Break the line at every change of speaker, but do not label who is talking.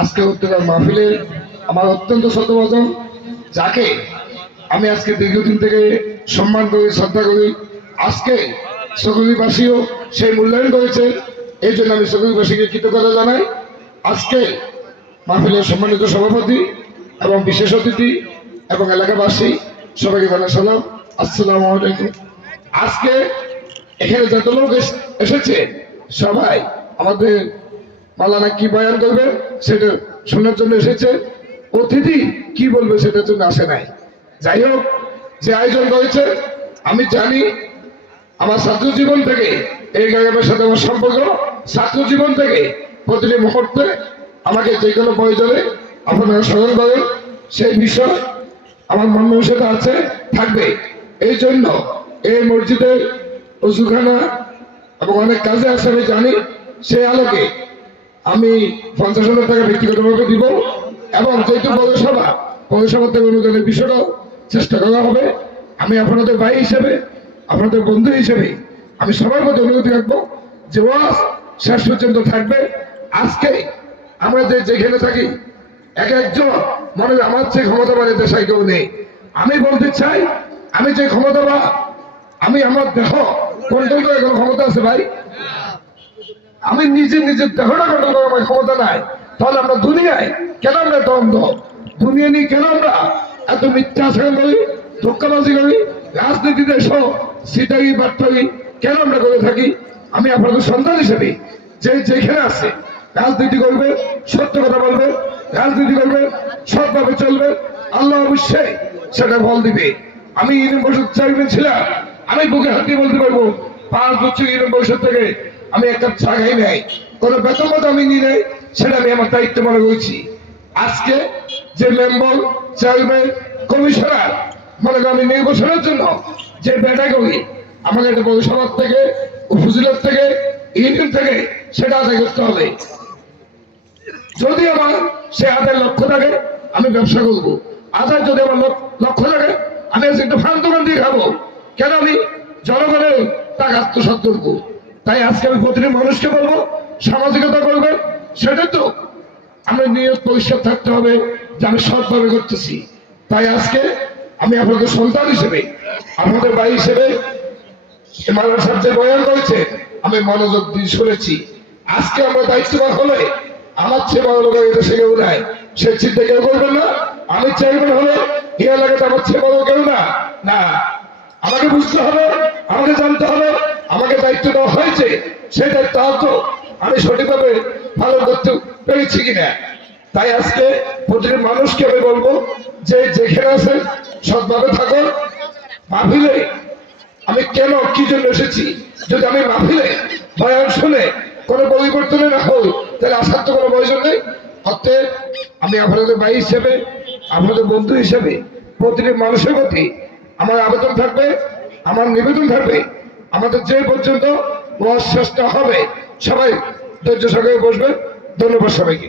আজকে আমার অত্যন্ত যাকে আমি আজকে দীর্ঘদিন থেকে সম্মান করি, শ্রদ্ধা করি। আজকে সকলিবাসীও সেই মূল্যায়ন করেছে। এই জন্য আমি সকলিবাসীকে কৃতজ্ঞতা জানাই। আজকে মাহফিলের সম্মানিত সভাপতি এবং বিশেষ অতিথি এবং এলাকাবাসী, সবাইকে জানাই সালাম। আসসালামু আলাইকুম। আজকে এখানে যত লোক এসেছে সবাই আমাদের মালানা কি বয়ান করবে সেটা শোনার জন্য এসেছে। অতিথি কি বলবে সেটার জন্য আসে নাই। যাই হোক, যে আয়োজন করেছে আমি জানি আমার ছাত্র জীবন থেকে এই গ্রামের সাথে আমার সম্পর্ক, ছাত্র জীবন থেকে প্রতিটি মুহূর্তে আমাকে যে কোনো প্রয়োজনে আপনারা স্মরণ করেন, সেই বিষয় আমার মন মানসিকতা আছে, থাকবে। এই জন্য এই মসজিদের অজুখানা এবং অনেক কাজে আছে, আমি জানি সেই আলোকে। আমি পঞ্চাশ হাজার টাকা ব্যক্তিগতভাবে দিব এবং যেহেতু পৌরসভা পৌরসভা থেকে অনুদানের বিষয়টাও চেষ্টা করা হবে। আমি আপনাদের ভাই হিসেবে, আপনাদের বন্ধু হিসেবে, আমি সবার মধ্যে অনুরোধ রাখব যে ওয়াজ শেষ পর্যন্ত থাকবে। আজকে আমরা যে যেখানে থাকি, এক একজন মনে হয় আমার যে ক্ষমতা মানে দেশায় কেউ নেই। আমি বলতে চাই, আমি যে ক্ষমতা বা আমি আমার দেহ ক্ষমতা আছে ভাই? আমি নিজে নিজের দেহটা কন্ট্রোল করার আমার ক্ষমতা নাই। তাহলে আমরা দুনিয়ায় কেন আমরা দ্বন্দ্ব দুনিয়া নিয়ে কেন আমরা এত মিথ্যা আচরণ করি ধোক্কাবাজি করি? রাজনীতিতে সব সিটাগি বাট্টাগি কেন আমরা করে থাকি? আমি আপনাদের সন্তান হিসেবে যে যেখানে আছে, রাজনীতি করবে, সত্য কথা বলবে, রাজনীতি করবে, সৎভাবে চলবে, আল্লাহ অবশ্যই সেটা ফল দিবে। আমি ইউনিয়ন পরিষদ চেয়ারম্যান ছিলাম আমি বুকে হাত বলতে পারব, পাঁচ বছর ইউনিয়ন বয়সের থেকে আমি একটা চা খাই নাই। কোনো বেতন আমি নিয়ে নেই, সেটা আমি আমার দায়িত্ব মনে করছি। আজকে যে মেম্বার চেয়ারম্যান কমিশনার মনে করেন আমি নির্বাচনের জন্য, যে বেটা করি আমাকে একটা পৌরসভার থেকে, উপজেলার থেকে ইউনিয়ন থেকে, সেটা আদায় করতে হবে। যদি আমার সে আদায় লক্ষ্য থাকে, আমি ব্যবসা করব। আদায় যদি আমার লক্ষ্য থাকে, আমি একটা ফার্ম দোকান দিয়ে খাব। কেন আমি জনগণের টাকা আত্মসাত করব? তাই আজকে আমি প্রতিটি মানুষকে বলব, সামাজিকতা করবে সেটা তো। আমরা নিয়ত পরিষ্কার থাকতে হবে যে আমি সৎভাবে করতেছি। তাই আজকে আমি আপনাদের সন্তান হিসেবে আপনাদের ভাই হিসেবে সাহেব যে বয়ান করেছে আমি মনোযোগ দিয়ে শুনেছি। আজকে আমরা দায়িত্ববান হলে আমার চেয়ে বড় লোক সে কেউ নাই। সে চিন্তা কেউ করবেন না। আমি চেয়ারম্যান হলে এই এলাকাতে আমার চেয়ে বড় কেউ না। না আমাকে বুঝতে হবে, আমাকে জানতে হবে, আমাকে দায়িত্ব দেওয়া হয়েছে, সেই দায়িত্ব হয়তো আমি সঠিকভাবে পালন করতে পেরেছি কিনা। তাই আজকে প্রতিটি মানুষকে আমি বলব যে যেখানে আছে সৎভাবে থাকো মাহফিলে আমি কেন, কি জন্য এসেছি? যদি আমি মাহফিলে বয়ান শুনে কোনো পরিবর্তনে না হই, তাহলে আসার তো কোনো প্রয়োজন নেই। অতএব আমি আপনাদের ভাই হিসেবে, আপনাদের বন্ধু হিসেবে, প্রতিটি মানুষের প্রতি আমার আবেদন থাকবে, আমার নিবেদন থাকবে, আমাদের যে পর্যন্ত শেষটা হবে, সবাই ধৈর্য সঙ্গে বসবে। ধন্যবাদ সবাইকে।